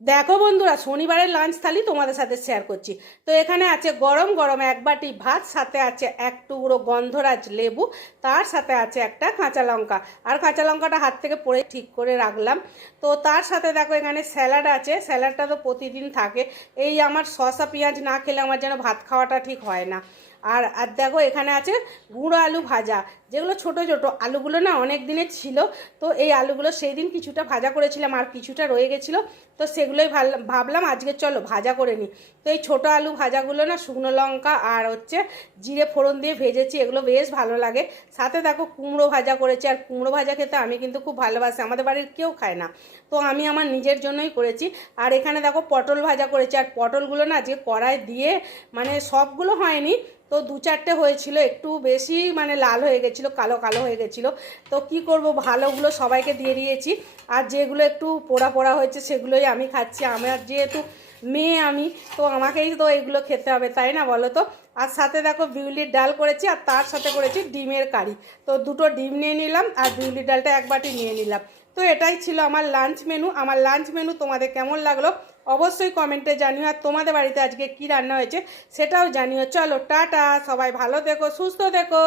দেখো বন্ধুরা, শনিবারের লাঞ্চ থালি তোমাদের সাথে শেয়ার করছি। তো এখানে আছে গরম গরম এক বাটি ভাত, সাথে আছে এক টুকরো গন্ধরাজ লেবু, তার সাথে আছে একটা কাঁচা লঙ্কা। আর কাঁচা লঙ্কাটা হাত থেকে পড়ে ঠিক করে রাখলাম। তো তার সাথে দেখো এখানে স্যালাড আছে, স্যালাডটা তো প্রতিদিন থাকে। এই আমার শসা পেঁয়াজ না খেলে আমার যেন ভাত খাওয়াটা ঠিক হয় না। আর আর দেখো এখানে আছে গুঁড়ো আলু ভাজা, যেগুলো ছোট ছোট, আলুগুলো না অনেক দিনের ছিল, তো এই আলুগুলো সেই দিন কিছুটা ভাজা করেছিলাম আর কিছুটা রয়ে গেছিল, তো সেগুলোই ভাবলাম আজকে চলো ভাজা করে নিই, তো এই ছোটো আলু ভাজাগুলো না শুকনো লঙ্কা আর হচ্ছে জিরে ফোড়ন দিয়ে ভেজেছি, এগুলো বেশ ভালো লাগে, সাথে দেখো কুমড়ো ভাজা করেছি, আর কুমড়ো ভাজা খেতে আমি কিন্তু খুব ভালোবাসি, আমাদের বাড়ির কেউ খায় না, তো আমি আমার নিজের জন্যই করেছি, আর এখানে দেখো পটল ভাজা করেছি, আর পটলগুলো না যে কড়াই দিয়ে মানে সবগুলো হয়নি তো দু চারটে হয়েছিল, একটু বেশি মানে লাল হয়ে গেছিল, কালো কালো হয়ে গেছিল। তো কি করব, ভালোগুলো সবাইকে দিয়ে দিয়েছি। আর যেগুলো একটু পোড়া পোড়া হয়েছে সেগুলোই আমি খাচ্ছি। আমার যেহেতু মেয়ে আমি, তো আমাকেই তো এগুলো খেতে হবে, তাই না বলো তো? আর সাথে দেখো বিউলির ডাল করেছি, আর তার সাথে করেছি ডিমের কারি। তো দুটো ডিম নিয়ে নিলাম, আর বিউলির ডালটা এক বাটি নিয়ে নিলাম। তো এটাই ছিল আমার লাঞ্চ মেনু আমার লাঞ্চ মেনু তোমাদের কেমন লাগল অবশ্যই কমেন্টে জানিও। আর তোমাদের বাড়িতে আজকে কি রান্না হয়েছে সেটাও জানিও। চলো টাটা, সবাই ভালো দেখো সুস্থ থেকো।